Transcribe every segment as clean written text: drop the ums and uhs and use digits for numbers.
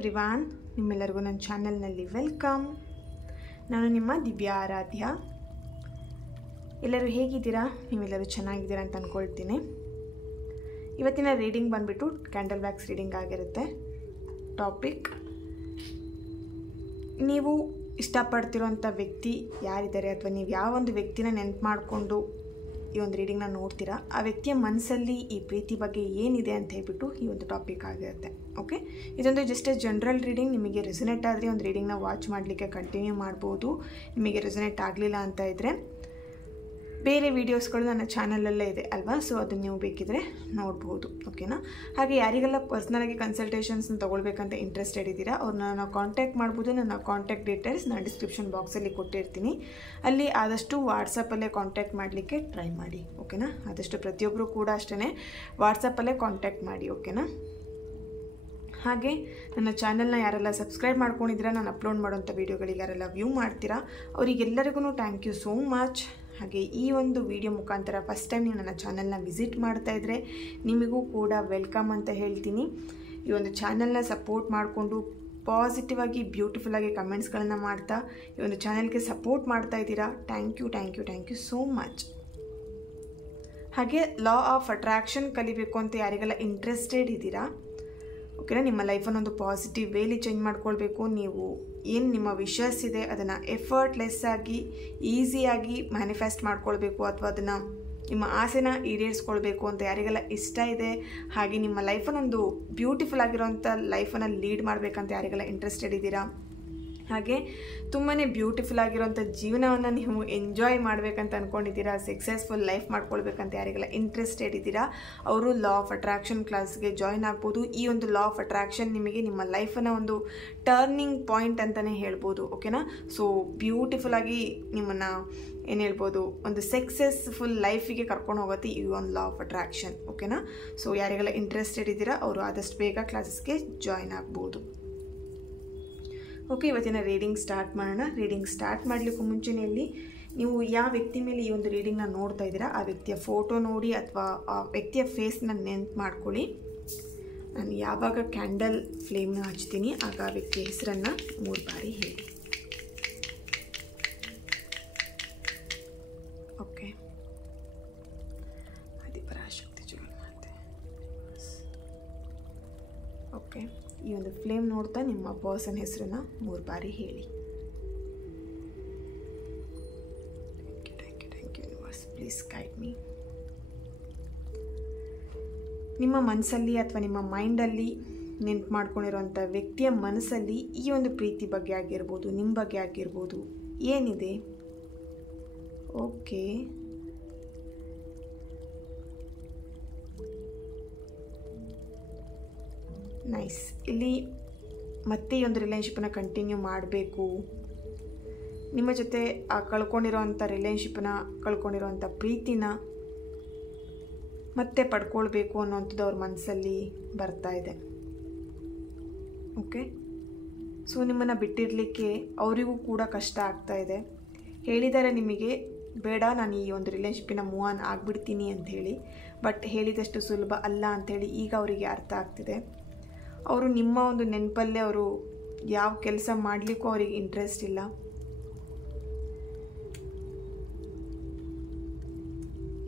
Everyone, ನಿಮ್ಮೆಲ್ಲರಿಗೂ ನನ್ನ ಚಾನಲ್ನಲ್ಲಿ ವೆಲ್ಕಮ್. ನಾನು ನಿಮ್ಮ ದಿವ್ಯಾ ಆರಾಧ್ಯ. ಎಲ್ಲರೂ ಹೇಗಿದ್ದೀರಾ? ನೀವೆಲ್ಲರೂ ಚೆನ್ನಾಗಿದ್ದೀರಾ ಅಂತ ಅಂದ್ಕೊಳ್ತೀನಿ. ಇವತ್ತಿನ ರೀಡಿಂಗ್ ಬಂದುಬಿಟ್ಟು ಕ್ಯಾಂಡಲ್ ವ್ಯಾಕ್ಸ್ ರೀಡಿಂಗ್ ಆಗಿರುತ್ತೆ. ಟಾಪಿಕ್: ನೀವು ಇಷ್ಟಪಡ್ತಿರೋಂಥ ವ್ಯಕ್ತಿ ಯಾರಿದ್ದಾರೆ ಅಥವಾ ನೀವು ಯಾವ ಒಂದು ವ್ಯಕ್ತಿನ ನೆನಪು ಮಾಡಿಕೊಂಡು ಈ ಒಂದು ರೀಡಿಂಗ್ನ ನೋಡ್ತೀರಾ, ಆ ವ್ಯಕ್ತಿಯ ಮನಸ್ಸಲ್ಲಿ ಈ ಪ್ರೀತಿ ಬಗ್ಗೆ ಏನಿದೆ ಅಂತ ಹೇಳ್ಬಿಟ್ಟು ಈ ಒಂದು ಟಾಪಿಕ್ ಆಗಿರುತ್ತೆ. ಓಕೆ, ಇದೊಂದು ಜಸ್ಟ್ ಜನರಲ್ ರೀಡಿಂಗ್. ನಿಮಗೆ ರೆಸೊನೇಟ್ ಆದರೆ ಒಂದು ರೀಡಿಂಗ್ನ ವಾಚ್ ಮಾಡಲಿಕ್ಕೆ ಕಂಟಿನ್ಯೂ ಮಾಡ್ಬೋದು. ನಿಮಗೆ ರೆಸೊನೇಟ್ ಆಗಲಿಲ್ಲ ಅಂತ ಇದ್ದರೆ ಬೇರೆ ವೀಡಿಯೋಸ್ಗಳು ನನ್ನ ಚಾನಲಲ್ಲೇ ಇದೆ ಅಲ್ವಾ, ಸೊ ಅದನ್ನು ನೀವು ಬೇಕಿದ್ರೆ ನೋಡ್ಬೋದು. ಓಕೆನಾ? ಹಾಗೆ ಯಾರಿಗೆಲ್ಲ ಪರ್ಸ್ನಲಾಗಿ ಕನ್ಸಲ್ಟೇಷನ್ಸ್ನ ತೊಗೊಳ್ಬೇಕಂತ ಇಂಟ್ರೆಸ್ಟೆಡ್ ಇದ್ದೀರಾ ಅವ್ರನ್ನ ಕಾಂಟ್ಯಾಕ್ಟ್ ಮಾಡ್ಬೋದು. ನನ್ನ ಕಾಂಟ್ಯಾಕ್ಟ್ ಡೀಟೇಲ್ಸ್ ನಾನು ಡಿಸ್ಕ್ರಿಪ್ಷನ್ ಬಾಕ್ಸಲ್ಲಿ ಕೊಟ್ಟಿರ್ತೀನಿ. ಅಲ್ಲಿ ಆದಷ್ಟು ವಾಟ್ಸಪ್ಪಲ್ಲೇ ಕಾಂಟ್ಯಾಕ್ಟ್ ಮಾಡಲಿಕ್ಕೆ ಟ್ರೈ ಮಾಡಿ. ಓಕೆನಾ? ಆದಷ್ಟು ಪ್ರತಿಯೊಬ್ಬರು ಕೂಡ ಅಷ್ಟೇ ವಾಟ್ಸಪ್ಪಲ್ಲೇ ಕಾಂಟ್ಯಾಕ್ಟ್ ಮಾಡಿ. ಓಕೆನಾ? ಹಾಗೆ ನನ್ನ ಚಾನಲ್ನ ಯಾರೆಲ್ಲ ಸಬ್ಸ್ಕ್ರೈಬ್ ಮಾಡ್ಕೊಂಡಿದ್ದೀರಾ, ನಾನು ಅಪ್ಲೋಡ್ ಮಾಡೋಂಥ ವೀಡಿಯೋಗಳಿಗೆ ಯಾರೆಲ್ಲ ವ್ಯೂ ಮಾಡ್ತೀರಾ ಅವರಿಗೆಲ್ಲರಿಗೂ ಥ್ಯಾಂಕ್ ಯು ಸೋ ಮಚ್. ಹಾಗೆ ಈ ಒಂದು ವಿಡಿಯೋ ಮುಖಾಂತರ ಫಸ್ಟ್ ಟೈಮ್ ನೀವು ನನ್ನ ಚಾನಲ್ನ ವಿಸಿಟ್ ಮಾಡ್ತಾ ಇದ್ದರೆ ನಿಮಗೂ ಕೂಡ ವೆಲ್ಕಮ್ ಅಂತ ಹೇಳ್ತೀನಿ. ಈ ಒಂದು ಚಾನಲ್ನ ಸಪೋರ್ಟ್ ಮಾಡಿಕೊಂಡು ಪಾಸಿಟಿವ್ ಆಗಿ ಬ್ಯೂಟಿಫುಲ್ ಆಗಿ ಕಮೆಂಟ್ಸ್ಗಳನ್ನು ಮಾಡ್ತಾ ಈ ಒಂದು ಚಾನಲ್ಗೆ ಸಪೋರ್ಟ್ ಮಾಡ್ತಾ ಇದ್ದೀರಾ. Thank you so much. ಹಾಗೆ ಲಾ ಆಫ್ ಅಟ್ರಾಕ್ಷನ್ ಕಲಿಬೇಕು ಅಂತ ಯಾರಿಗೆಲ್ಲ ಇಂಟ್ರೆಸ್ಟೆಡ್ ಇದ್ದೀರಾ, ಓಕೆನಾ, ನಿಮ್ಮ ಲೈಫನ್ನು ಒಂದು ಪಾಸಿಟಿವ್ ವೇಲಿ ಚೇಂಜ್ ಮಾಡ್ಕೊಳ್ಬೇಕು, ನೀವು ಏನು ನಿಮ್ಮ ವಿಷಸ್ ಇದೆ ಅದನ್ನು ಎಫರ್ಟ್ಲೆಸ್ ಆಗಿ ಈಸಿಯಾಗಿ ಮ್ಯಾನಿಫೆಸ್ಟ್ ಮಾಡ್ಕೊಳ್ಬೇಕು ಅಥವಾ ಅದನ್ನು ನಿಮ್ಮ ಆಸೆನ ಈಡೇರಿಸ್ಕೊಳ್ಬೇಕು ಅಂತ ಯಾರಿಗೆಲ್ಲ ಇಷ್ಟ ಇದೆ, ಹಾಗೆ ನಿಮ್ಮ ಲೈಫನ್ನೊಂದು ಬ್ಯೂಟಿಫುಲ್ ಆಗಿರೋಂಥ ಲೈಫನ್ನು ಲೀಡ್ ಮಾಡಬೇಕಂತ ಯಾರಿಗೆಲ್ಲ ಇಂಟ್ರೆಸ್ಟೆಡ್ ಇದ್ದೀರಾ, ಹಾಗೆ ತುಂಬಾ ಬ್ಯೂಟಿಫುಲ್ ಆಗಿರೋಂಥ ಜೀವನವನ್ನು ನೀವು ಎಂಜಾಯ್ ಮಾಡಬೇಕಂತ ಅಂದ್ಕೊಂಡಿದ್ದೀರಾ, ಸಕ್ಸಸ್ಫುಲ್ ಲೈಫ್ ಮಾಡ್ಕೊಳ್ಬೇಕಂತ ಯಾರಿಗೆಲ್ಲ ಇಂಟ್ರೆಸ್ಟೆಡ್ ಇದ್ದೀರಾ ಅವರು ಲಾ ಆಫ್ ಅಟ್ರಾಕ್ಷನ್ ಕ್ಲಾಸ್ಗೆ ಜಾಯ್ನ್ ಆಗ್ಬೋದು. ಈ ಒಂದು ಲಾ ಆಫ್ ಅಟ್ರಾಕ್ಷನ್ ನಿಮಗೆ ನಿಮ್ಮ ಲೈಫನ್ನು ಒಂದು ಟರ್ನಿಂಗ್ ಪಾಯಿಂಟ್ ಅಂತಲೇ ಹೇಳ್ಬೋದು. ಓಕೆನಾ? ಸೊ ಬ್ಯೂಟಿಫುಲ್ ಆಗಿ ನಿಮ್ಮನ್ನು ಏನು ಹೇಳ್ಬೋದು, ಒಂದು ಸಕ್ಸಸ್ಫುಲ್ ಲೈಫಿಗೆ ಕರ್ಕೊಂಡು ಹೋಗುತ್ತೆ ಈ ಒಂದು ಲಾ ಆಫ್ ಅಟ್ರಾಕ್ಷನ್. ಓಕೆನಾ? ಸೊ ಯಾರಿಗೆಲ್ಲ ಇಂಟ್ರೆಸ್ಟೆಡ್ ಇದ್ದೀರಾ ಅವರು ಆದಷ್ಟು ಬೇಗ ಕ್ಲಾಸಸ್ಗೆ ಜಾಯ್ನ್ ಆಗ್ಬೋದು. ಓಕೆ, ಇವತ್ತಿನ ರೀಡಿಂಗ್ ಸ್ಟಾರ್ಟ್ ಮಾಡೋಣ. ರೀಡಿಂಗ್ ಸ್ಟಾರ್ಟ್ ಮಾಡಲಿಕ್ಕೂ ಮುಂಚೆಯಲ್ಲಿ ನೀವು ಯಾವ ವ್ಯಕ್ತಿ ಮೇಲೆ ಈ ಒಂದು ರೀಡಿಂಗ್ನ ನೋಡ್ತಾ ಇದ್ದೀರಾ ಆ ವ್ಯಕ್ತಿಯ ಫೋಟೋ ನೋಡಿ ಅಥವಾ ಆ ವ್ಯಕ್ತಿಯ ಫೇಸ್ನ ನೆನ್ಪು ಮಾಡ್ಕೊಳ್ಳಿ. ನಾನು ಯಾವಾಗ ಕ್ಯಾಂಡಲ್ ಫ್ಲೇಮ್ನ ಹಚ್ತೀನಿ ಆಗ ಆ ವ್ಯಕ್ತಿಯ ಹೆಸರನ್ನು 3 ಬಾರಿ ಹೇಳಿ. ಓಕೆ, ಆದಿಪರಾಶಕ್ತಿ ಜೋಲ್ ಮಾತೆ. ಓಕೆ, ಈ ಒಂದು ಫ್ಲೇಮ್ ನೋಡ್ತಾ ನಿಮ್ಮ ಪರ್ಸನ್ ಹೆಸರನ್ನ 3 ಬಾರಿ ಹೇಳಿ. Thank you universe, please guide me. ನಿಮ್ಮ ಮನಸ್ಸಲ್ಲಿ ಅಥವಾ ನಿಮ್ಮ ಮೈಂಡಲ್ಲಿ ನೆನ್ಪು ಮಾಡ್ಕೊಂಡಿರೋಂಥ ವ್ಯಕ್ತಿಯ ಮನಸ್ಸಲ್ಲಿ ಈ ಒಂದು ಪ್ರೀತಿ ಬಗ್ಗೆ ಆಗಿರ್ಬೋದು, ನಿಮ್ಮ ಬಗ್ಗೆ ಆಗಿರ್ಬೋದು ಏನಿದೆ. Okay, nice. ಇಲ್ಲಿ ಮತ್ತೆ ಈ ಒಂದು ರಿಲೇಷನ್ಶಿಪ್ಪನ್ನು ಕಂಟಿನ್ಯೂ ಮಾಡಬೇಕು, ನಿಮ್ಮ ಜೊತೆ ಆ ಕಳ್ಕೊಂಡಿರೋವಂಥ ರಿಲೇಷನ್ಶಿಪ್ಪನ್ನ ಕಳ್ಕೊಂಡಿರೋವಂಥ ಪ್ರೀತಿನ ಮತ್ತೆ ಪಡ್ಕೊಳ್ಬೇಕು ಅನ್ನೋವಂಥದ್ದು ಅವ್ರ ಮನಸ್ಸಲ್ಲಿ ಬರ್ತಾ ಇದೆ. ಓಕೆ, ಸೊ ನಿಮ್ಮನ್ನು ಬಿಟ್ಟಿರಲಿಕ್ಕೆ ಅವರಿಗೂ ಕೂಡ ಕಷ್ಟ ಆಗ್ತಾ ಇದೆ. ಹೇಳಿದ್ದಾರೆ ನಿಮಗೆ ಬೇಡ ನಾನು ಈ ಒಂದು ರಿಲೇಷನ್ಶಿಪ್ಪಿನ ಮೂವ್ ಆನ್ ಆಗಿಬಿಡ್ತೀನಿ ಅಂಥೇಳಿ, ಬಟ್ ಹೇಳಿದಷ್ಟು ಸುಲಭ ಅಲ್ಲ ಅಂಥೇಳಿ ಈಗ ಅವರಿಗೆ ಅರ್ಥ ಆಗ್ತಿದೆ. ಅವರು ನಿಮ್ಮ ಒಂದು ನೆನಪಲ್ಲೇ ಅವರು ಯಾವ ಕೆಲಸ ಮಾಡಲಿಕ್ಕೂ ಅವರಿಗೆ ಇಂಟ್ರೆಸ್ಟ್ ಇಲ್ಲ.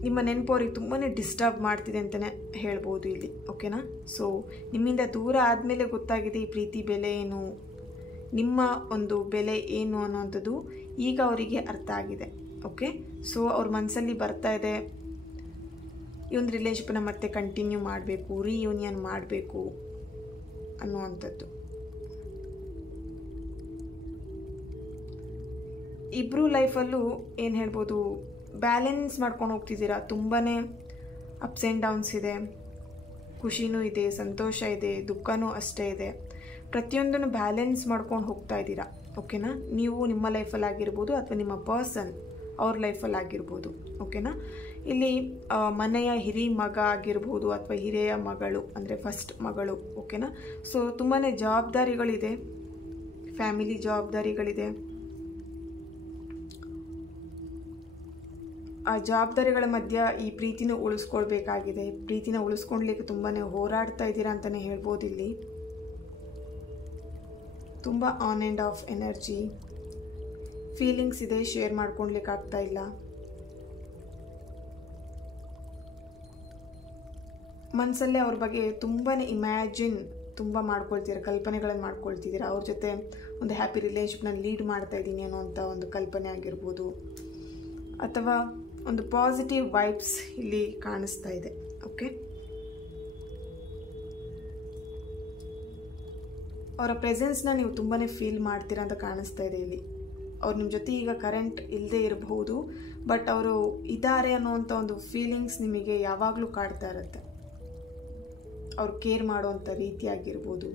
ನಿಮ್ಮ ನೆನಪು ಅವ್ರಿಗೆ ತುಂಬಾ ಡಿಸ್ಟರ್ಬ್ ಮಾಡ್ತಿದೆ ಅಂತಲೇ ಹೇಳ್ಬೋದು ಇಲ್ಲಿ. ಓಕೆನಾ? ಸೊ ನಿಮ್ಮಿಂದ ದೂರ ಆದಮೇಲೆ ಗೊತ್ತಾಗಿದೆ ಈ ಪ್ರೀತಿ ಬೆಲೆ ಏನು, ನಿಮ್ಮ ಒಂದು ಬೆಲೆ ಏನು ಅನ್ನೋವಂಥದ್ದು ಈಗ ಅವರಿಗೆ ಅರ್ಥ ಆಗಿದೆ. ಓಕೆ, ಸೊ ಅವ್ರ ಮನಸ್ಸಲ್ಲಿ ಬರ್ತಾ ಇದೆ ಈ ಒಂದು ರಿಲೇಷನ್ಶಿಪ್ಪನ್ನ ಮತ್ತೆ ಕಂಟಿನ್ಯೂ ಮಾಡಬೇಕು, ರಿಯೂನಿಯನ್ ಮಾಡಬೇಕು ಅನ್ನುವಂಥದ್ದು. ಇಬ್ಬರು ಲೈಫಲ್ಲೂ ಏನು ಹೇಳ್ಬೋದು, ಬ್ಯಾಲೆನ್ಸ್ ಮಾಡ್ಕೊಂಡು ಹೋಗ್ತಿದ್ದೀರಾ. ತುಂಬಾ ಅಪ್ಸ್ ಆ್ಯಂಡ್ ಡೌನ್ಸ್ ಇದೆ, ಖುಷಿನೂ ಇದೆ, ಸಂತೋಷ ಇದೆ, ದುಃಖನೂ ಅಷ್ಟೇ ಇದೆ. ಪ್ರತಿಯೊಂದನ್ನು ಬ್ಯಾಲೆನ್ಸ್ ಮಾಡ್ಕೊಂಡು ಹೋಗ್ತಾ ಇದ್ದೀರಾ. ಓಕೆನಾ? ನೀವು ನಿಮ್ಮ ಲೈಫಲ್ಲಿ ಆಗಿರ್ಬೋದು ಅಥವಾ ನಿಮ್ಮ ಪರ್ಸನ್ ಅವ್ರ ಲೈಫಲ್ಲಿ ಆಗಿರ್ಬೋದು. ಓಕೆನಾ? ಇಲ್ಲಿ ಮನೆಯ ಹಿರಿ ಮಗ ಆಗಿರ್ಬೋದು ಅಥವಾ ಹಿರಿಯ ಮಗಳು ಅಂದರೆ ಫಸ್ಟ್ ಮಗಳು. ಓಕೆನಾ? ಸೊ ತುಂಬಾ ಜವಾಬ್ದಾರಿಗಳಿದೆ, ಫ್ಯಾಮಿಲಿ ಜವಾಬ್ದಾರಿಗಳಿದೆ. ಆ ಜವಾಬ್ದಾರಿಗಳ ಮಧ್ಯ ಈ ಪ್ರೀತಿನ ಉಳಿಸ್ಕೊಳ್ಬೇಕಾಗಿದೆ. ಪ್ರೀತಿನ ಉಳಿಸ್ಕೊಳ್ಲಿಕ್ಕೆ ತುಂಬಾ ಹೋರಾಡ್ತಾ ಇದ್ದೀರಾ ಅಂತಲೇ ಹೇಳ್ಬೋದು ಇಲ್ಲಿ. ತುಂಬ on and of energy, feelings ಇದೆ, ಶೇರ್ ಮಾಡ್ಕೊಳ್ಲಿಕ್ಕೆ ಆಗ್ತಾ ಇಲ್ಲ. ಮನಸ್ಸಲ್ಲೇ ಅವ್ರ ಬಗ್ಗೆ ತುಂಬಾ ಇಮ್ಯಾಜಿನ್ ತುಂಬ ಮಾಡ್ಕೊಳ್ತೀರ, ಕಲ್ಪನೆಗಳನ್ನು ಮಾಡ್ಕೊಳ್ತಿದ್ದೀರಾ. ಅವ್ರ ಜೊತೆ ಒಂದು ಹ್ಯಾಪಿ ರಿಲೇಷನ್ಶಿಪ್ನ ಲೀಡ್ ಮಾಡ್ತಾ ಇದ್ದೀನಿ ಅನ್ನೋ ಅಂಥ ಒಂದು ಕಲ್ಪನೆ ಆಗಿರ್ಬೋದು, ಅಥವಾ ಒಂದು ಪಾಸಿಟಿವ್ ವೈಬ್ಸ್ ಇಲ್ಲಿ ಕಾಣಿಸ್ತಾ ಇದೆ. ಓಕೆ, ಅವರ ಪ್ರೆಸೆನ್ಸ್ನ ನೀವು ತುಂಬಾ ಫೀಲ್ ಮಾಡ್ತೀರಾ ಅಂತ ಕಾಣಿಸ್ತಾ ಇದೆ ಇಲ್ಲಿ. ಅವ್ರು ನಿಮ್ಮ ಜೊತೆ ಈಗ ಕರೆಂಟ್ ಇಲ್ಲದೆ ಇರಬಹುದು, ಬಟ್ ಅವರು ಇದ್ದಾರೆ ಅನ್ನೋವಂಥ ಒಂದು ಫೀಲಿಂಗ್ಸ್ ನಿಮಗೆ ಯಾವಾಗಲೂ ಕಾಡ್ತಾ ಇರುತ್ತೆ. ಅವ್ರು ಕೇರ್ ಮಾಡುವಂಥ ರೀತಿ ಆಗಿರ್ಬೋದು,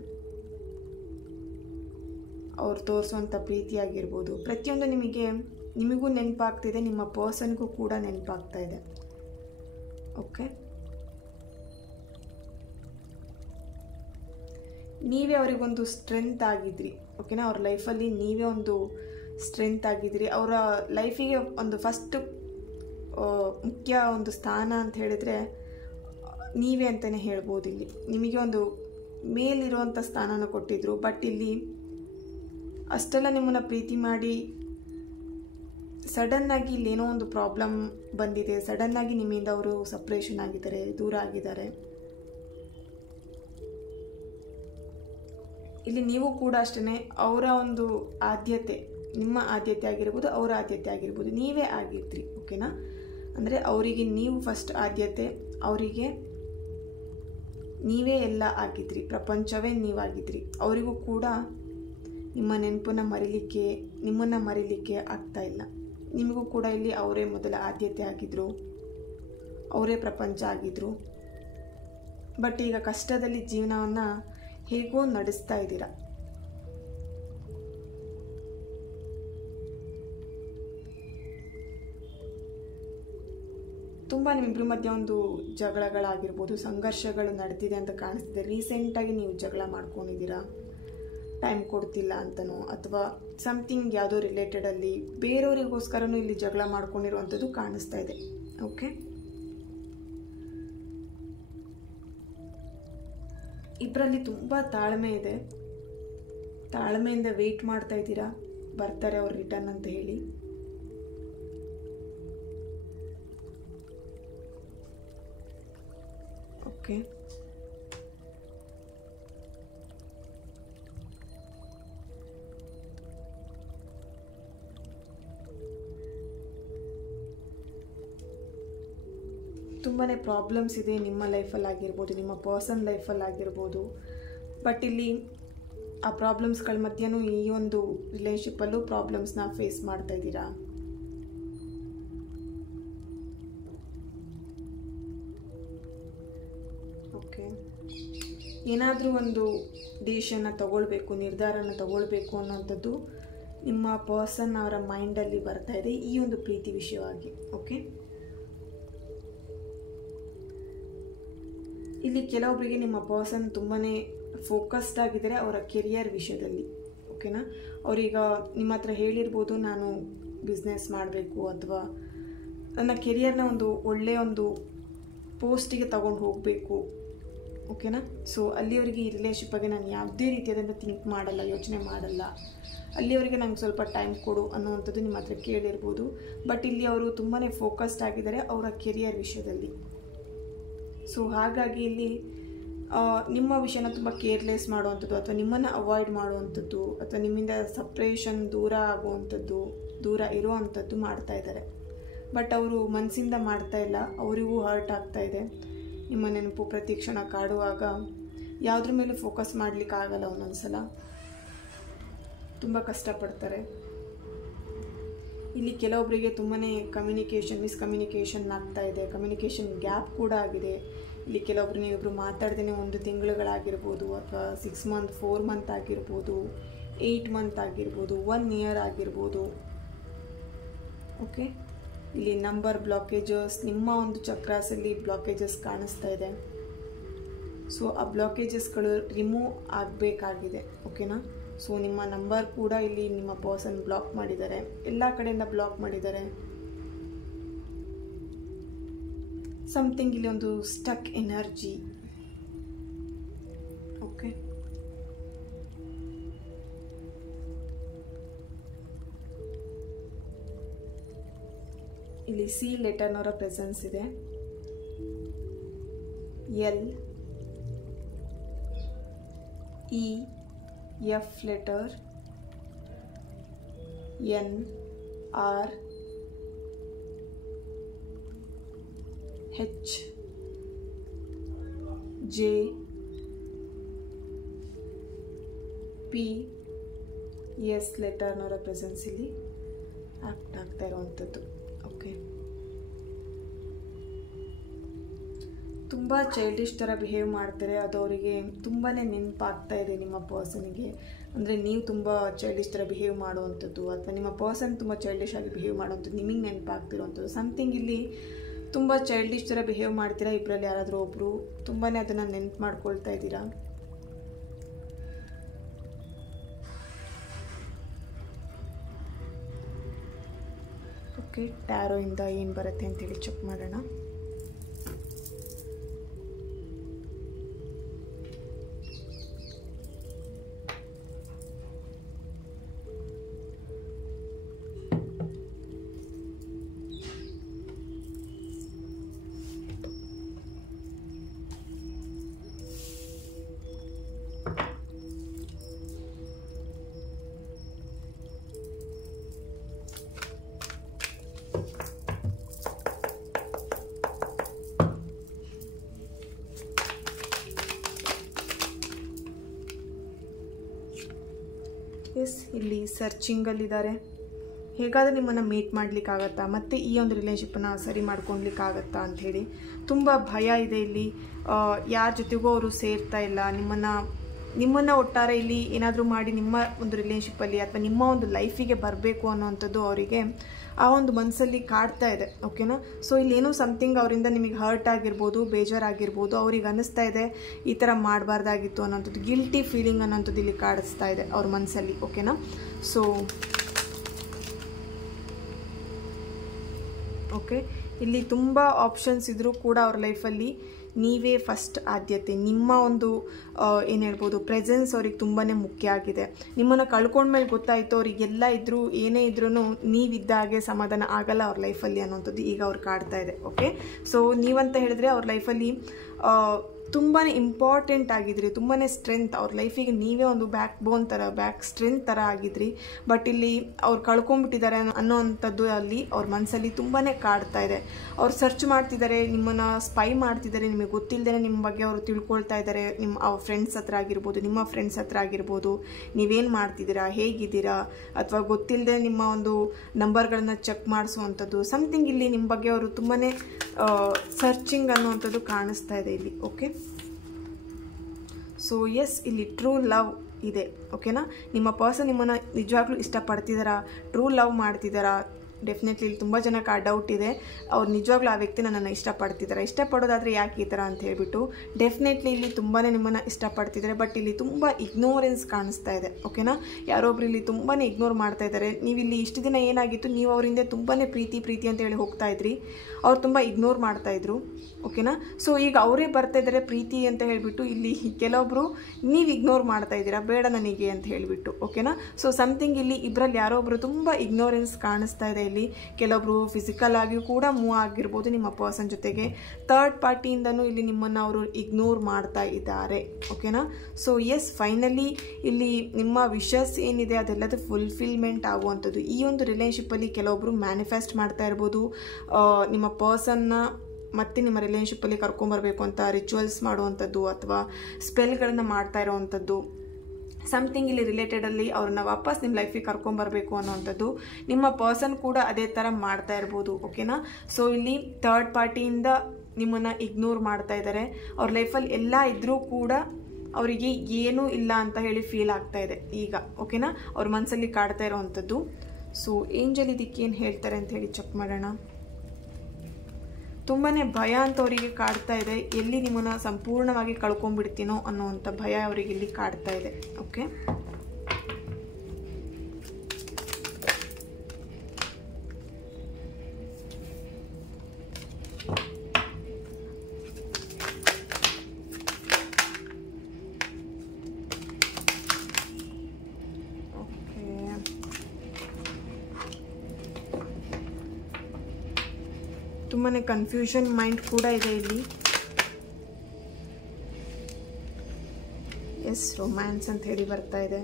ಅವ್ರು ತೋರಿಸುವಂಥ ಪ್ರೀತಿ ಆಗಿರ್ಬೋದು, ಪ್ರತಿಯೊಂದು ನಿಮಗೂ ನೆನಪಾಗ್ತಿದೆ, ನಿಮ್ಮ ಪರ್ಸನ್ಗೂ ಕೂಡ ನೆನಪಾಗ್ತಾ ಇದೆ. ಓಕೆ, ನೀವೇ ಅವರಿಗೊಂದು ಸ್ಟ್ರೆಂತ್ ಆಗಿದ್ರಿ. ಓಕೆನಾ, ಅವ್ರ ಲೈಫಲ್ಲಿ ನೀವೇ ಒಂದು ಸ್ಟ್ರೆಂತ್ ಆಗಿದ್ರಿ. ಅವರ ಲೈಫಿಗೆ ಒಂದು ಫಸ್ಟ್ ಮುಖ್ಯ ಒಂದು ಸ್ಥಾನ ಅಂತ ಹೇಳಿದರೆ ನೀವೇ ಅಂತಲೇ ಹೇಳ್ಬೋದು. ಇಲ್ಲಿ ನಿಮಗೆ ಒಂದು ಮೇಲಿರುವಂಥ ಸ್ಥಾನನ ಕೊಟ್ಟಿದ್ರು, ಬಟ್ ಇಲ್ಲಿ ಅಷ್ಟೆಲ್ಲ ನಿಮ್ಮನ್ನು ಪ್ರೀತಿ ಮಾಡಿ ಸಡನ್ನಾಗಿ ಇಲ್ಲೇನೋ ಒಂದು ಪ್ರಾಬ್ಲಮ್ ಬಂದಿದೆ, ಸಡನ್ನಾಗಿ ನಿಮ್ಮಿಂದ ಅವರು ಸಪ್ರೇಷನ್ ಆಗಿದ್ದಾರೆ, ದೂರ ಆಗಿದ್ದಾರೆ. ಇಲ್ಲಿ ನೀವು ಕೂಡ ಅಷ್ಟೇ ಅವರ ಒಂದು ಆದ್ಯತೆ, ನಿಮ್ಮ ಆದ್ಯತೆ ಆಗಿರ್ಬೋದು, ಅವರ ಆದ್ಯತೆ ಆಗಿರ್ಬೋದು, ನೀವೇ ಆಗಿದ್ರಿ. ಓಕೆನಾ, ಅಂದರೆ ಅವರಿಗೆ ನೀವು ಫಸ್ಟ್ ಆದ್ಯತೆ, ಅವರಿಗೆ ನೀವೇ ಎಲ್ಲ ಆಗಿದ್ರಿ, ಪ್ರಪಂಚವೇ ನೀವಾಗಿದ್ರಿ. ಅವರಿಗೂ ಕೂಡ ನಿಮ್ಮ ನಿಮ್ಮನ್ನು ಮರಿಲಿಕ್ಕೆ ಆಗ್ತಾ ಇಲ್ಲ. ನಿಮಗೂ ಕೂಡ ಇಲ್ಲಿ ಅವರೇ ಮೊದಲ ಆದ್ಯತೆ ಆಗಿದ್ದರು, ಅವರೇ ಪ್ರಪಂಚ ಆಗಿದ್ದರು. ಬಟ್ ಈಗ ಕಷ್ಟದಲ್ಲಿ ಜೀವನವನ್ನು ಹೇಗೋ ನಡೆಸ್ತಾ ಇದ್ದೀರಾ. ತುಂಬ ನಿಮ್ಮಿಬ್ಬರ ಮಧ್ಯೆ ಒಂದು ಜಗಳಗಳಾಗಿರ್ಬೋದು, ಸಂಘರ್ಷಗಳು ನಡೆದಿದೆ ಅಂತ ಕಾಣಿಸ್ತಿದೆ. ರೀಸೆಂಟಾಗಿ ನೀವು ಜಗಳ ಮಾಡ್ಕೊಂಡಿದ್ದೀರಾ, ಟೈಮ್ ಕೊಡ್ತಿಲ್ಲ ಅಂತನೋ, ಅಥವಾ ಸಮಥಿಂಗ್ ಯಾವುದೋ ರಿಲೇಟೆಡಲ್ಲಿ ಬೇರೆಯವರಿಗೋಸ್ಕರನೂ ಇಲ್ಲಿ ಜಗಳ ಮಾಡ್ಕೊಂಡಿರುವಂಥದ್ದು ಕಾಣಿಸ್ತಾ ಇದೆ. ಓಕೆ, ಇಬ್ಬರಲ್ಲಿ ತುಂಬ ತಾಳ್ಮೆ ಇದೆ, ತಾಳ್ಮೆಯಿಂದ ವೆಯ್ಟ್ ಮಾಡ್ತಾ ಇದ್ದೀರಾ, ಬರ್ತಾರೆ ಅವ್ರು ರಿಟರ್ನ್ ಅಂತ ಹೇಳಿ. ಓಕೆ, ತುಂಬಾ ಪ್ರಾಬ್ಲಮ್ಸ್ ಇದೆ ನಿಮ್ಮ ಲೈಫಲ್ಲಿ ಆಗಿರ್ಬೋದು, ನಿಮ್ಮ ಪರ್ಸನ್ ಲೈಫಲ್ಲಿ ಆಗಿರ್ಬೋದು. ಬಟ್ ಇಲ್ಲಿ ಆ ಪ್ರಾಬ್ಲಮ್ಸ್ಗಳ ಮಧ್ಯನೂ ಈ ಒಂದು ರಿಲೇಷನ್ಶಿಪ್ಪಲ್ಲೂ ಪ್ರಾಬ್ಲಮ್ಸ್ನ ಫೇಸ್ ಮಾಡ್ತಾ ಇದ್ದೀರಾ. ಓಕೆ, ಏನಾದರೂ ಒಂದು ಡಿಸಿಷನ್ನ ತಗೊಳ್ಬೇಕು, ನಿರ್ಧಾರನ ತಗೊಳ್ಬೇಕು ಅನ್ನೋಂಥದ್ದು ನಿಮ್ಮ ಪರ್ಸನ್ ಅವರ ಮೈಂಡಲ್ಲಿ ಬರ್ತಾ ಇದೆ, ಈ ಒಂದು ಪ್ರೀತಿ ವಿಷಯವಾಗಿ. ಓಕೆ, ಇಲ್ಲಿ ಕೆಲವೊಬ್ಬರಿಗೆ ನಿಮ್ಮ ಪರ್ಸನ್ ತುಂಬಾ ಫೋಕಸ್ಡ್ ಆಗಿದ್ದಾರೆ ಅವರ ಕೆರಿಯರ್ ವಿಷಯದಲ್ಲಿ. ಓಕೆನಾ, ಅವರೀಗ ನಿಮ್ಮ ಹತ್ರ ಹೇಳಿರ್ಬೋದು, ನಾನು ಬಿಸ್ನೆಸ್ ಮಾಡಬೇಕು ಅಥವಾ ನನ್ನ ಕೆರಿಯರ್ನ ಒಂದು ಒಳ್ಳೆಯ ಒಂದು ಪೋಸ್ಟಿಗೆ ತಗೊಂಡು ಹೋಗಬೇಕು. ಓಕೆನಾ, ಸೊ ಅಲ್ಲಿಯವರಿಗೆ ಈ ರಿಲೇಷನ್ಶಿಪ್ ಬಗ್ಗೆ ನಾನು ಯಾವುದೇ ರೀತಿಯಾದಂಥ ಥಿಂಕ್ ಮಾಡಲ್ಲ, ಯೋಚನೆ ಮಾಡಲ್ಲ, ಅಲ್ಲಿಯವರಿಗೆ ನಂಗೆ ಸ್ವಲ್ಪ ಟೈಮ್ ಕೊಡು ಅನ್ನೋವಂಥದ್ದು ನಿಮ್ಮ ಹತ್ರ ಕೇಳಿರ್ಬೋದು. ಬಟ್ ಇಲ್ಲಿ ಅವರು ತುಂಬಾ ಫೋಕಸ್ಡ್ ಆಗಿದ್ದಾರೆ ಅವರ ಕೆರಿಯರ್ ವಿಷಯದಲ್ಲಿ. ಸೊ ಹಾಗಾಗಿ ಇಲ್ಲಿ ನಿಮ್ಮ ವಿಷಯನ ತುಂಬ ಕೇರ್ಲೆಸ್ ಮಾಡುವಂಥದ್ದು, ಅಥವಾ ನಿಮ್ಮನ್ನು ಅವಾಯ್ಡ್ ಮಾಡುವಂಥದ್ದು, ಅಥವಾ ನಿಮ್ಮಿಂದ ಸಪ್ರೇಷನ್, ದೂರ ಆಗುವಂಥದ್ದು, ದೂರ ಇರುವಂಥದ್ದು ಮಾಡ್ತಾ ಇದ್ದಾರೆ. ಬಟ್ ಅವರು ಮನಸ್ಸಿಂದ ಮಾಡ್ತಾ ಇಲ್ಲ, ಅವರಿಗೂ ಹರ್ಟ್ ಆಗ್ತಾ ಇದೆ. ನಿಮ್ಮ ನೆನಪು ಪ್ರತಿ ಕ್ಷಣ ಕಾಡುವಾಗ ಯಾವುದ್ರ ಮೇಲೂ ಫೋಕಸ್ ಮಾಡಲಿಕ್ಕಾಗಲ್ಲ. ಒಂದೊಂದ್ಸಲ ತುಂಬ ಕಷ್ಟಪಡ್ತಾರೆ. ಇಲ್ಲಿ ಕೆಲವೊಬ್ಬರಿಗೆ ತುಂಬಾ ಮಿಸ್ಕಮ್ಯುನಿಕೇಷನ್ ಆಗ್ತಾ ಇದೆ, ಕಮ್ಯುನಿಕೇಷನ್ ಗ್ಯಾಪ್ ಕೂಡ ಆಗಿದೆ. ಇಲ್ಲಿ ಕೆಲವೊಬ್ರು ನೀವಿಬ್ಬರು ಮಾತಾಡ್ದೇ 1 ತಿಂಗಳುಗಳಾಗಿರ್ಬೋದು, ಅಥವಾ 6 ಮಂತ್ 4 ಮಂತ್ ಆಗಿರ್ಬೋದು, 8 ಮಂತ್ ಆಗಿರ್ಬೋದು, 1 ಇಯರ್ ಆಗಿರ್ಬೋದು. ಓಕೆ, ಇಲ್ಲಿ ನಂಬರ್ ಬ್ಲಾಕೇಜಸ್, ನಿಮ್ಮ ಒಂದು ಚಕ್ರಾಸಲ್ಲಿ ಬ್ಲಾಕೇಜಸ್ ಕಾಣಿಸ್ತಾ ಇದೆ. ಸೊ ಆ ಬ್ಲಾಕೇಜಸ್ಗಳು ರಿಮೂವ್ ಆಗಬೇಕಾಗಿದೆ. ಓಕೆನಾ, ಸೊ ನಿಮ್ಮ ನಂಬರ್ ಕೂಡ ಇಲ್ಲಿ ನಿಮ್ಮ ಪರ್ಸನ್ ಬ್ಲಾಕ್ ಮಾಡಿದ್ದಾರೆ, ಎಲ್ಲ ಕಡೆಯಿಂದ ಬ್ಲಾಕ್ ಮಾಡಿದ್ದಾರೆ. ಸಮಥಿಂಗ್ ಇಲ್ಲಿ ಒಂದು ಸ್ಟಕ್ ಎನರ್ಜಿ. ಓಕೆ, ಇಲ್ಲಿ ಸಿ ಲೆಟರ್ನವರ ಪ್ರೆಸೆನ್ಸ್ ಇದೆ, L, E, F letter, N, R, H, J, P, S ಲೆಟರ್ನವರ ಪ್ರೆಸೆನ್ಸ್ ಇಲ್ಲಿ ಆಕ್ಟ್ ಆಗ್ತಾ ಇರುವಂಥದ್ದು. ಓಕೆ, ತುಂಬ ಚೈಲ್ಡಿಶ್ ಥರ ಬಿಹೇವ್ ಮಾಡ್ತಾರೆ. ಅದು ಅವರಿಗೆ ತುಂಬಾ ನೆನಪಾಗ್ತಾ ಇದೆ ನಿಮ್ಮ ಪರ್ಸನಿಗೆ. ಅಂದರೆ ನೀವು ತುಂಬ ಚೈಲ್ಡಿಶ್ ಥರ ಬಿಹೇವ್ ಮಾಡುವಂಥದ್ದು ಅಥವಾ ನಿಮ್ಮ ಪರ್ಸನ್ ತುಂಬ ಚೈಲ್ಡಿಶ್ ಆಗಿ ಬಿಹೇವ್ ಮಾಡುವಂಥದ್ದು ನಿಮಗೆ ನೆನಪಾಗ್ತಿರುವಂಥದ್ದು. ಸಮಥಿಂಗ್ ಇಲ್ಲಿ ತುಂಬ ಚೈಲ್ಡಿಶ್ ಥರ ಬಿಹೇವ್ ಮಾಡ್ತೀರಾ. ಇಬ್ಬರಲ್ಲಿ ಯಾರಾದರೂ ಒಬ್ಬರು ತುಂಬಾ ಅದನ್ನು ನೆನಪು ಮಾಡ್ಕೊಳ್ತಾ ಇದ್ದೀರಾ. ಓಕೆ, ಟ್ಯಾರೋಯಿಂದ ಏನು ಬರುತ್ತೆ ಅಂತೇಳಿ ಚೆಕ್ ಮಾಡೋಣ. ಎಸ್, ಇಲ್ಲಿ ಸರ್ಚಿಂಗಲ್ಲಿದ್ದಾರೆ. ಹೇಗಾದರೂ ನಿಮ್ಮನ್ನು ಮೀಟ್ ಮಾಡಲಿಕ್ಕಾಗತ್ತಾ, ಮತ್ತು ಈ ಒಂದು ರಿಲೇಷನ್ಶಿಪ್ಪನ್ನು ಸರಿ ಮಾಡ್ಕೊಳ್ಲಿಕ್ಕಾಗತ್ತಾ ಅಂಥೇಳಿ ತುಂಬ ಭಯ ಇದೆ ಇಲ್ಲಿ. ಯಾರ ಜೊತೆಗೂ ಅವರು ಸೇರ್ತಾ ಇಲ್ಲ. ನಿಮ್ಮನ್ನು ಒಟ್ಟಾರೆ ಇಲ್ಲಿ ಏನಾದರೂ ಮಾಡಿ ನಿಮ್ಮ ಒಂದು ರಿಲೇಷನ್ಶಿಪ್ಪಲ್ಲಿ ಅಥವಾ ನಿಮ್ಮ ಒಂದು ಲೈಫಿಗೆ ಬರಬೇಕು ಅನ್ನೋವಂಥದ್ದು ಅವರಿಗೆ ಆ ಒಂದು ಮನಸ್ಸಲ್ಲಿ ಕಾಡ್ತಾ ಇದೆ. ಓಕೆನಾ? ಸೊ ಇಲ್ಲೇನೋ ಸಮಥಿಂಗ್ ಅವರಿಂದ ನಿಮಗೆ ಹರ್ಟ್ ಆಗಿರ್ಬೋದು, ಬೇಜಾರಾಗಿರ್ಬೋದು. ಅವ್ರಿಗೆ ಅನ್ನಿಸ್ತಾ ಇದೆ ಈ ಥರ ಮಾಡಬಾರ್ದಾಗಿತ್ತು ಅನ್ನೋಂಥದ್ದು. ಗಿಲ್ಟಿ ಫೀಲಿಂಗ್ ಅನ್ನೋಂಥದ್ದು ಇಲ್ಲಿ ಕಾಡಿಸ್ತಾ ಇದೆ ಅವ್ರ ಮನಸ್ಸಲ್ಲಿ. ಓಕೆನಾ? ಸೊ ಓಕೆ, ಇಲ್ಲಿ ತುಂಬ ಆಪ್ಷನ್ಸ್ ಇದ್ದರೂ ಕೂಡ ಅವ್ರ ಲೈಫಲ್ಲಿ ನೀವೇ ಫಸ್ಟ್ ಆದ್ಯತೆ. ನಿಮ್ಮ ಒಂದು ಏನು ಹೇಳ್ಬೋದು, ಪ್ರೆಸೆನ್ಸ್ ಅವ್ರಿಗೆ ತುಂಬಾ ಮುಖ್ಯ ಆಗಿದೆ. ನಿಮ್ಮನ್ನು ಕಳ್ಕೊಂಡ್ಮೇಲೆ ಗೊತ್ತಾಯಿತು ಅವರಿಗೆಲ್ಲ ಇದ್ದರೂ ಏನೇ ಇದ್ರೂ ನೀವಿದ್ದ ಹಾಗೆ ಸಮಾಧಾನ ಆಗಲ್ಲ ಅವ್ರ ಲೈಫಲ್ಲಿ ಅನ್ನೋಂಥದ್ದು ಈಗ ಅವ್ರು ಕಾಡ್ತಾ ಇದೆ. ಓಕೆ, ಸೊ ನೀವಂತ ಹೇಳಿದ್ರೆ ಅವ್ರ ಲೈಫಲ್ಲಿ ತುಂಬಾ ಇಂಪಾರ್ಟೆಂಟ್ ಆಗಿದ್ರಿ, ತುಂಬಾ ಸ್ಟ್ರೆಂತ್ ಅವ್ರ ಲೈಫಿಗೆ. ನೀವೇ ಒಂದು ಬ್ಯಾಕ್ ಬೋನ್ ಥರ, ಬ್ಯಾಕ್ ಸ್ಟ್ರೆಂತ್ ಥರ ಆಗಿದ್ರಿ. ಬಟ್ ಇಲ್ಲಿ ಅವ್ರು ಕಳ್ಕೊಂಡ್ಬಿಟ್ಟಿದ್ದಾರೆ ಅನ್ನೋವಂಥದ್ದು ಅಲ್ಲಿ ಅವ್ರ ಮನಸ್ಸಲ್ಲಿ ತುಂಬಾ ಕಾಡ್ತಾ ಇದೆ. ಅವ್ರು ಸರ್ಚ್ ಮಾಡ್ತಿದ್ದಾರೆ, ನಿಮ್ಮನ್ನು ಸ್ಪೈ ಮಾಡ್ತಿದ್ದಾರೆ. ನಿಮಗೆ ಗೊತ್ತಿಲ್ಲದೇ ನಿಮ್ಮ ಬಗ್ಗೆ ಅವರು ತಿಳ್ಕೊಳ್ತಾ ಇದ್ದಾರೆ. ಅವ್ರ ಫ್ರೆಂಡ್ಸ್ ಹತ್ರ ಆಗಿರ್ಬೋದು, ನಿಮ್ಮ ಫ್ರೆಂಡ್ಸ್ ಹತ್ರ ಆಗಿರ್ಬೋದು. ನೀವೇನು ಮಾಡ್ತಿದ್ದೀರಾ, ಹೇಗಿದ್ದೀರಾ, ಅಥವಾ ಗೊತ್ತಿಲ್ಲದೆ ನಿಮ್ಮ ಒಂದು ನಂಬರ್ಗಳನ್ನ ಚೆಕ್ ಮಾಡಿಸುವಂಥದ್ದು. ಸಮಥಿಂಗ್ ಇಲ್ಲಿ ನಿಮ್ಮ ಬಗ್ಗೆ ಅವರು ತುಂಬಾ ಸರ್ಚಿಂಗ್ ಅನ್ನುವಂಥದ್ದು ಕಾಣಿಸ್ತಾ ಇದೆ ಇಲ್ಲಿ. ಓಕೆ, ಸೊ ಎಸ್, ಇಲ್ಲಿ ಟ್ರೂ ಲವ್ ಇದೆ. ಓಕೆನಾ? ನಿಮ್ಮ ಪರ್ಸನ್ ನಿಮ್ಮನ್ನು ನಿಜವಾಗ್ಲೂ ಇಷ್ಟಪಡ್ತಿದ್ದಾರಾ, ಟ್ರೂ ಲವ್ ಮಾಡ್ತಿದ್ದಾರಾ? ಡೆಫಿನೆಟ್ಲಿ ಇಲ್ಲಿ ತುಂಬ ಜನಕ್ಕೆ ಆ ಡೌಟ್ ಇದೆ. ಅವ್ರು ನಿಜವಾಗ್ಲೂ ಆ ವ್ಯಕ್ತಿ ನನ್ನನ್ನು ಇಷ್ಟಪಡ್ತಿದ್ದಾರೆ. ಇಷ್ಟಪಡೋದಾದರೆ ಯಾಕೆ ಈ ಥರ ಅಂತ ಹೇಳ್ಬಿಟ್ಟು ಡೆಫಿನೆಟ್ಲಿ ಇಲ್ಲಿ ತುಂಬಾ ನಿಮ್ಮನ್ನು ಇಷ್ಟಪಡ್ತಿದ್ದಾರೆ. ಬಟ್ ಇಲ್ಲಿ ತುಂಬ ಇಗ್ನೋರೆನ್ಸ್ ಕಾಣಿಸ್ತಾ ಇದೆ. ಓಕೆನಾ? ಯಾರೊಬ್ರು ಇಲ್ಲಿ ತುಂಬಾ ಇಗ್ನೋರ್ ಮಾಡ್ತಾ ಇದ್ದಾರೆ. ನೀವಿಲ್ಲಿ ಇಷ್ಟು ದಿನ ಏನಾಗಿತ್ತು, ನೀವು ಅವರಿಂದ ತುಂಬಾ ಪ್ರೀತಿ ಅಂತ ಹೇಳಿ ಹೋಗ್ತಾ ಇದ್ರಿ. ಅವ್ರು ತುಂಬ ಇಗ್ನೋರ್ ಮಾಡ್ತಾಯಿದ್ರು. ಓಕೆನಾ? ಸೊ ಈಗ ಅವರೇ ಬರ್ತಾ ಇದ್ದಾರೆ ಪ್ರೀತಿ ಅಂತ ಹೇಳಿಬಿಟ್ಟು. ಇಲ್ಲಿ ಕೆಲವೊಬ್ಬರು ನೀವು ಇಗ್ನೋರ್ ಮಾಡ್ತಾ ಇದ್ದೀರಾ, ಬೇಡ ನನಗೆ ಅಂತ ಹೇಳಿಬಿಟ್ಟು. ಓಕೆನಾ? ಸೊ ಸಮಥಿಂಗ್ ಇಲ್ಲಿ ಇಬ್ಬರಲ್ಲಿ ಯಾರೋ ಒಬ್ಬರು ತುಂಬ ಇಗ್ನೋರೆನ್ಸ್ ಕಾಣಿಸ್ತಾ ಇದೆ. ಇಲ್ಲಿ ಕೆಲವೊಬ್ರು ಫಿಸಿಕಲ್ ಆಗಿಯೂ ಕೂಡ ಮೂವ್ ಆಗಿರ್ಬೋದು ನಿಮ್ಮ ಪರ್ಸನ್ ಜೊತೆಗೆ. ಥರ್ಡ್ ಪಾರ್ಟಿಯಿಂದನೂ ಇಲ್ಲಿ ನಿಮ್ಮನ್ನು ಅವರು ಇಗ್ನೋರ್ ಮಾಡ್ತಾ ಇದ್ದಾರೆ. ಓಕೆನಾ? ಸೊ ಎಸ್, ಫೈನಲಿ ಇಲ್ಲಿ ನಿಮ್ಮ ವಿಶಸ್ ಏನಿದೆ ಅದೆಲ್ಲದು ಫುಲ್ಫಿಲ್ಮೆಂಟ್ ಆಗುವಂಥದ್ದು. ಈ ಒಂದು ರಿಲೇಷನ್ಶಿಪ್ಪಲ್ಲಿ ಕೆಲವೊಬ್ರು ಮ್ಯಾನಿಫೆಸ್ಟ್ ಮಾಡ್ತಾ ಇರ್ಬೋದು ನಿಮ್ಮ ಪರ್ಸನ್ನ ಮತ್ತೆ ನಿಮ್ಮ ರಿಲೇಷನ್ಶಿಪ್ಪಲ್ಲಿ ಕರ್ಕೊಂಬರ್ಬೇಕು ಅಂತ ರಿಚುವಲ್ಸ್ ಮಾಡುವಂಥದ್ದು ಅಥವಾ ಸ್ಪೆಲ್ಗಳನ್ನು ಮಾಡ್ತಾ ಇರೋವಂಥದ್ದು. ಸಮಥಿಂಗ್ ಇಲ್ಲಿ ರಿಲೇಟೆಡಲ್ಲಿ ಅವ್ರನ್ನ ವಾಪಸ್ ನಿಮ್ಮ ಲೈಫಿಗೆ ಕರ್ಕೊಂಬರ್ಬೇಕು ಅನ್ನೋವಂಥದ್ದು. ನಿಮ್ಮ ಪರ್ಸನ್ ಕೂಡ ಅದೇ ಥರ ಮಾಡ್ತಾ ಇರ್ಬೋದು. ಓಕೆನಾ? ಸೊ ಇಲ್ಲಿ ಥರ್ಡ್ ಪಾರ್ಟಿಯಿಂದ ನಿಮ್ಮನ್ನು ಇಗ್ನೋರ್ ಮಾಡ್ತಾ ಇದ್ದಾರೆ. ಅವ್ರ ಲೈಫಲ್ಲಿ ಎಲ್ಲ ಇದ್ದರೂ ಕೂಡ ಅವರಿಗೆ ಏನೂ ಇಲ್ಲ ಅಂತ ಹೇಳಿ ಫೀಲ್ ಆಗ್ತಾ ಇದೆ ಈಗ. ಓಕೆನಾ? ಅವ್ರ ಮನಸ್ಸಲ್ಲಿ ಕಾಡ್ತಾ ಇರೋವಂಥದ್ದು. ಸೊ ಏಂಜಲ್ ಇದಕ್ಕೇನು ಹೇಳ್ತಾರೆ ಅಂತ ಹೇಳಿ ಚೆಕ್ ಮಾಡೋಣ. ತುಂಬಾ ಭಯ ಅಂತ ಅವರಿಗೆ ಕಾಡ್ತಾ ಇದೆ. ಎಲ್ಲಿ ನಿಮ್ಮನ್ನು ಸಂಪೂರ್ಣವಾಗಿ ಕಳ್ಕೊಂಡ್ಬಿಡ್ತೀನೋ ಅನ್ನೋವಂಥ ಭಯ ಅವರಿಗೆ ಇಲ್ಲಿ ಕಾಡ್ತಾ ಇದೆ. ಓಕೆ, ತುಂಬಾ ಕನ್ಫ್ಯೂಷನ್ ಮೈಂಡ್ ಕೂಡ ಇದೆ ಇಲ್ಲಿ. ಎಸ್, ರೊಮ್ಯಾನ್ಸ್ ಅಂತ ಹೇಳಿ ಬರ್ತಾ ಇದೆ.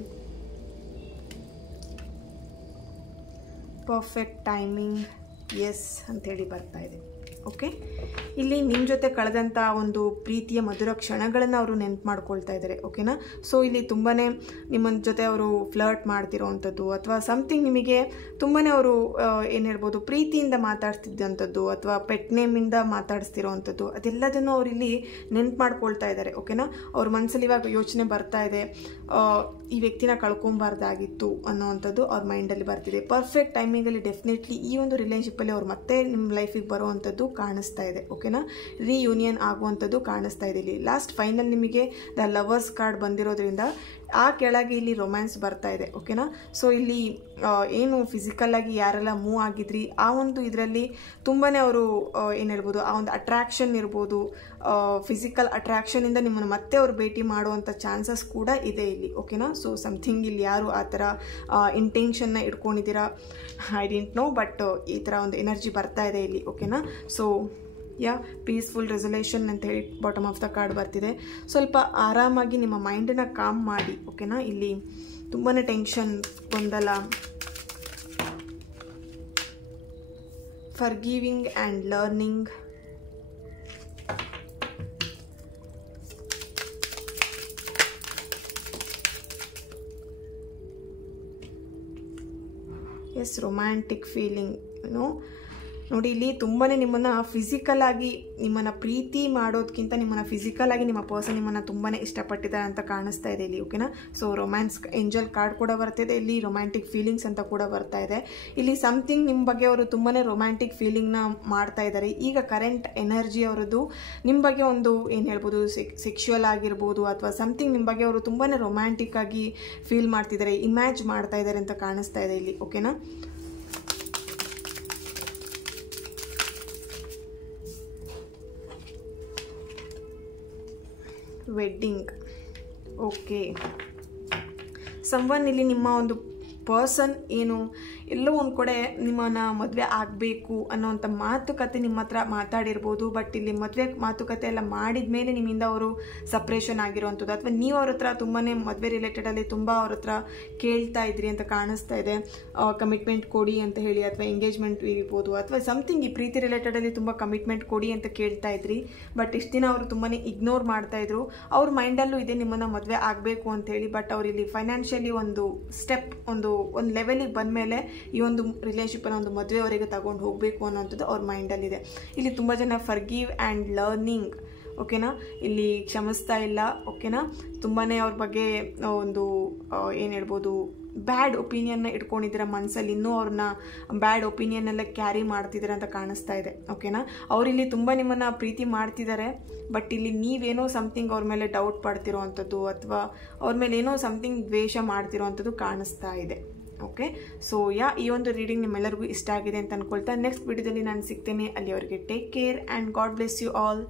ಪರ್ಫೆಕ್ಟ್ ಟೈಮಿಂಗ್, ಎಸ್ ಅಂತೇಳಿ ಬರ್ತಾ ಇದೆ. ಓಕೆ, ಇಲ್ಲಿ ನಿಮ್ಮ ಜೊತೆ ಕಳೆದಂಥ ಒಂದು ಪ್ರೀತಿಯ ಮಧುರ ಕ್ಷಣಗಳನ್ನು ಅವರು ನೆನಪು ಮಾಡ್ಕೊಳ್ತಾ ಇದ್ದಾರೆ. ಓಕೆನಾ. ಸೊ ಇಲ್ಲಿ ತುಂಬಾ ನಿಮ್ಮ ಜೊತೆ ಅವರು ಫ್ಲರ್ಟ್ ಮಾಡ್ತಿರೋವಂಥದ್ದು ಅಥವಾ ಸಮಥಿಂಗ್ ನಿಮಗೆ ತುಂಬಾ ಅವರು ಏನು ಹೇಳ್ಬೋದು ಪ್ರೀತಿಯಿಂದ ಮಾತಾಡ್ತಿದ್ದಂಥದ್ದು ಅಥವಾ ಪೆಟ್ ನೇಮಿಂದ ಮಾತಾಡಿಸ್ತಿರೋವಂಥದ್ದು ಅದೆಲ್ಲದನ್ನು ಅವರು ಇಲ್ಲಿ ನೆನಪು ಮಾಡ್ಕೊಳ್ತಾ ಇದ್ದಾರೆ. ಓಕೆನಾ. ಅವ್ರ ಮನಸ್ಸಲ್ಲಿ ಇವಾಗ ಯೋಚನೆ ಬರ್ತಾ ಇದೆ, ಈ ವ್ಯಕ್ತಿನ ಕಳ್ಕೊಬಾರ್ದಾಗಿತ್ತು ಅನ್ನೋವಂಥದ್ದು ಅವ್ರ ಮೈಂಡಲ್ಲಿ ಬರ್ತಿದೆ. ಪರ್ಫೆಕ್ಟ್ ಟೈಮಿಂಗಲ್ಲಿ ಡೆಫಿನೆಟ್ಲಿ ಈ ಒಂದು ರಿಲೇಷನ್ಶಿಪ್ಪಲ್ಲಿ ಅವ್ರು ಮತ್ತೆ ನಿಮ್ಮ ಲೈಫಿಗೆ ಬರುವಂಥದ್ದು ಕಾಣಿಸ್ತಾ ಇದೆ. ಓಕೆನಾ. ರಿಯೂನಿಯನ್ ಆಗುವಂಥದ್ದು ಕಾಣಿಸ್ತಾ ಇದೆ. ಇಲ್ಲಿ ಲಾಸ್ಟ್ ಫೈನಲ್ ನಿಮಗೆ ದ ಲವರ್ಸ್ ಕಾರ್ಡ್ ಬಂದಿರೋದ್ರಿಂದ ಆ ಕೆಳಗೆ ಇಲ್ಲಿ ರೊಮ್ಯಾನ್ಸ್ ಬರ್ತಾ ಇದೆ. ಓಕೆನಾ. ಸೊ ಇಲ್ಲಿ ಏನು ಫಿಸಿಕಲ್ಲಾಗಿ ಯಾರೆಲ್ಲ ಮೂವ್ ಆಗಿದ್ರಿ ಆ ಒಂದು ಇದರಲ್ಲಿ ತುಂಬಾ ಅವರು ಏನು ಹೇಳ್ಬೋದು ಆ ಒಂದು ಅಟ್ರಾಕ್ಷನ್ ಇರ್ಬೋದು, ಫಿಸಿಕಲ್ ಅಟ್ರಾಕ್ಷನಿಂದ ನಿಮ್ಮನ್ನು ಮತ್ತೆ ಅವ್ರು ಭೇಟಿ ಮಾಡುವಂಥ ಚಾನ್ಸಸ್ ಕೂಡ ಇದೆ ಇಲ್ಲಿ. ಓಕೆನಾ. ಸೊ ಸಮಥಿಂಗ್ ಇಲ್ಲಿ ಯಾರು ಆ ಥರ ಇಂಟೆನ್ಷನ್ನ ಇಟ್ಕೊಂಡಿದ್ದೀರಾ ಐ ಡಿಂಟ್ ನೋ, ಬಟ್ ಈ ಥರ ಒಂದು ಎನರ್ಜಿ ಬರ್ತಾ ಇದೆ ಇಲ್ಲಿ. ಓಕೆನಾ. ಸೊ ಪೀಸ್ಫುಲ್ ರೆಸೊಲ್ಯೂಷನ್ ಅಂತ ಹೇಳಿ ಬಾಟಮ್ ಆಫ್ ದ ಕಾರ್ಡ್ ಬರ್ತಿದೆ. ಸ್ವಲ್ಪ ಆರಾಮಾಗಿ ನಿಮ್ಮ ಮೈಂಡನ್ನ ಕಾಮ್ ಮಾಡಿ. ಓಕೆನಾ. ಇಲ್ಲಿ ತುಂಬಾ ಟೆನ್ಷನ್, ಗೊಂದಲ, forgiving and learning, yes, romantic feeling. ನೋಡಿ ಇಲ್ಲಿ ತುಂಬಾ ನಿಮ್ಮನ್ನು ಫಿಸಿಕಲ್ ಆಗಿ ನಿಮ್ಮನ್ನು ಪ್ರೀತಿ ಮಾಡೋದಕ್ಕಿಂತ ನಿಮ್ಮನ್ನು ಫಿಸಿಕಲ್ ಆಗಿ ನಿಮ್ಮ ಪರ್ಸನ್ ನಿಮ್ಮನ್ನು ತುಂಬಾ ಇಷ್ಟಪಟ್ಟಿದ್ದಾರೆ ಅಂತ ಕಾಣಿಸ್ತಾ ಇದೆ ಇಲ್ಲಿ. ಓಕೆನಾ. ಸೊ ರೊಮ್ಯಾನ್ಸ್ ಏಂಜಲ್ ಕಾರ್ಡ್ ಕೂಡ ಬರ್ತಿದೆ ಇಲ್ಲಿ, ರೊಮ್ಯಾಂಟಿಕ್ ಫೀಲಿಂಗ್ಸ್ ಅಂತ ಕೂಡ ಬರ್ತಾ ಇದೆ ಇಲ್ಲಿ. ಸಮಥಿಂಗ್ ನಿಮ್ಮ ಬಗ್ಗೆ ಅವರು ತುಂಬಾ ರೊಮ್ಯಾಂಟಿಕ್ ಫೀಲಿಂಗ್ನ ಮಾಡ್ತಾ ಇದ್ದಾರೆ. ಈಗ ಕರೆಂಟ್ ಎನರ್ಜಿ ಅವರದ್ದು ನಿಮ್ಮ ಬಗ್ಗೆ ಒಂದು ಏನು ಹೇಳ್ಬೋದು ಸೆಕ್ಶುವಲ್ ಆಗಿರ್ಬೋದು ಅಥವಾ ಸಮಥಿಂಗ್ ನಿಮ್ಮ ಬಗ್ಗೆ ಅವರು ತುಂಬಾ ರೊಮ್ಯಾಂಟಿಕ್ ಆಗಿ ಫೀಲ್ ಮಾಡ್ತಿದ್ದಾರೆ, ಇಮ್ಯಾಜ್ ಮಾಡ್ತಾ ಇದ್ದಾರೆ ಅಂತ ಕಾಣಿಸ್ತಾ ಇದೆ ಇಲ್ಲಿ. ಓಕೆನಾ. ವೆಡ್ಡಿಂಗ್. ಓಕೆ, ಸಂವನ್ ಇಲ್ಲಿ ನಿಮ್ಮ ಒಂದು ಪರ್ಸನ್ ಏನು ಎಲ್ಲೋ ಒಂದು ಕಡೆ ನಿಮ್ಮನ್ನು ಮದುವೆ ಆಗಬೇಕು ಅನ್ನೋವಂಥ ಮಾತುಕತೆ ನಿಮ್ಮ ಹತ್ರ ಮಾತಾಡಿರ್ಬೋದು. ಬಟ್ ಇಲ್ಲಿ ಮದುವೆ ಮಾತುಕತೆ ಎಲ್ಲ ಮಾಡಿದ ಮೇಲೆ ನಿಮ್ಮಿಂದ ಅವರು ಸಪ್ರೇಷನ್ ಆಗಿರೋವಂಥದ್ದು ಅಥವಾ ನೀವು ಅವ್ರ ಹತ್ರ ತುಂಬಾ ಮದುವೆ ರಿಲೇಟೆಡಲ್ಲಿ ತುಂಬ ಅವ್ರ ಹತ್ರ ಕೇಳ್ತಾ ಇದ್ರಿ ಅಂತ ಕಾಣಿಸ್ತಾ ಇದೆ. ಕಮಿಟ್ಮೆಂಟ್ ಕೊಡಿ ಅಂತ ಹೇಳಿ ಅಥವಾ ಎಂಗೇಜ್ಮೆಂಟ್ ಇರ್ಬೋದು ಅಥವಾ ಸಮಥಿಂಗ್ ಈ ಪ್ರೀತಿ ರಿಲೇಟೆಡಲ್ಲಿ ತುಂಬ ಕಮಿಟ್ಮೆಂಟ್ ಕೊಡಿ ಅಂತ ಕೇಳ್ತಾ ಇದ್ರಿ. ಬಟ್ ಇಷ್ಟು ದಿನ ಅವರು ತುಂಬಾ ಇಗ್ನೋರ್ ಮಾಡ್ತಾಯಿದ್ರು. ಅವ್ರ ಮೈಂಡಲ್ಲೂ ಇದೆ ನಿಮ್ಮನ್ನು ಮದುವೆ ಆಗಬೇಕು ಅಂತ ಹೇಳಿ. ಬಟ್ ಅವ್ರು ಇಲ್ಲಿ ಫೈನಾನ್ಷಿಯಲಿ ಒಂದು ಸ್ಟೆಪ್ ಒಂದು ಲೆವೆಲಿಗೆ ಬಂದ ಮೇಲೆ ಈ ಒಂದು ರಿಲೇಷನ್ಶಿಪ್ಪನ್ನು ಒಂದು ಮದುವೆವರೆಗೆ ತಗೊಂಡು ಹೋಗಬೇಕು ಅನ್ನೋಂಥದ್ದು ಅವ್ರ ಮೈಂಡಲ್ಲಿದೆ. ಇಲ್ಲಿ ತುಂಬ ಜನ ಫರ್ಗಿವ್ ಆ್ಯಂಡ್ ಲರ್ನಿಂಗ್. ಓಕೆನಾ. ಇಲ್ಲಿ ಕ್ಷಮಿಸ್ತಾ ಇಲ್ಲ. ಓಕೆನಾ. ತುಂಬಾ ಅವ್ರ ಬಗ್ಗೆ ಒಂದು ಏನು ಹೇಳ್ಬೋದು ಬ್ಯಾಡ್ ಒಪಿನಿಯನ್ನ ಇಟ್ಕೊಂಡಿದ್ದೀರ ಮನಸ್ಸಲ್ಲಿ, ಇನ್ನೂ ಅವ್ರನ್ನ ಬ್ಯಾಡ್ ಒಪಿನಿಯನ್ನೆಲ್ಲ ಕ್ಯಾರಿ ಮಾಡ್ತಿದ್ದಾರೆ ಅಂತ ಕಾಣಿಸ್ತಾ ಇದೆ. ಓಕೆನಾ. ಅವರಿಲ್ಲಿ ತುಂಬ ನಿಮ್ಮನ್ನು ಪ್ರೀತಿ ಮಾಡ್ತಿದ್ದಾರೆ. ಬಟ್ ಇಲ್ಲಿ ನೀವೇನೋ ಸಮಥಿಂಗ್ ಅವ್ರ ಮೇಲೆ ಡೌಟ್ ಪಡ್ತಿರೋ ಅಂಥದ್ದು ಅಥವಾ ಅವ್ರ ಮೇಲೆ ಏನೋ ಸಮಥಿಂಗ್ ದ್ವೇಷ ಮಾಡ್ತಿರೋ ಅಂಥದ್ದು ಕಾಣಿಸ್ತಾ ಇದೆ. ಓಕೆ. ಸೊ ಈ ಒಂದು ರೀಡಿಂಗ್ ನಿಮ್ಮೆಲ್ಲರಿಗೂ ಇಷ್ಟ ಆಗಿದೆ ಅಂತ ಅಂದ್ಕೊಳ್ತಾ ನೆಕ್ಸ್ಟ್ ವಿಡಿಯೋದಲ್ಲಿ ನಾನು ಸಿಗ್ತೇನೆ. ಅಲ್ಲಿವರೆಗೆ take care and God bless you all.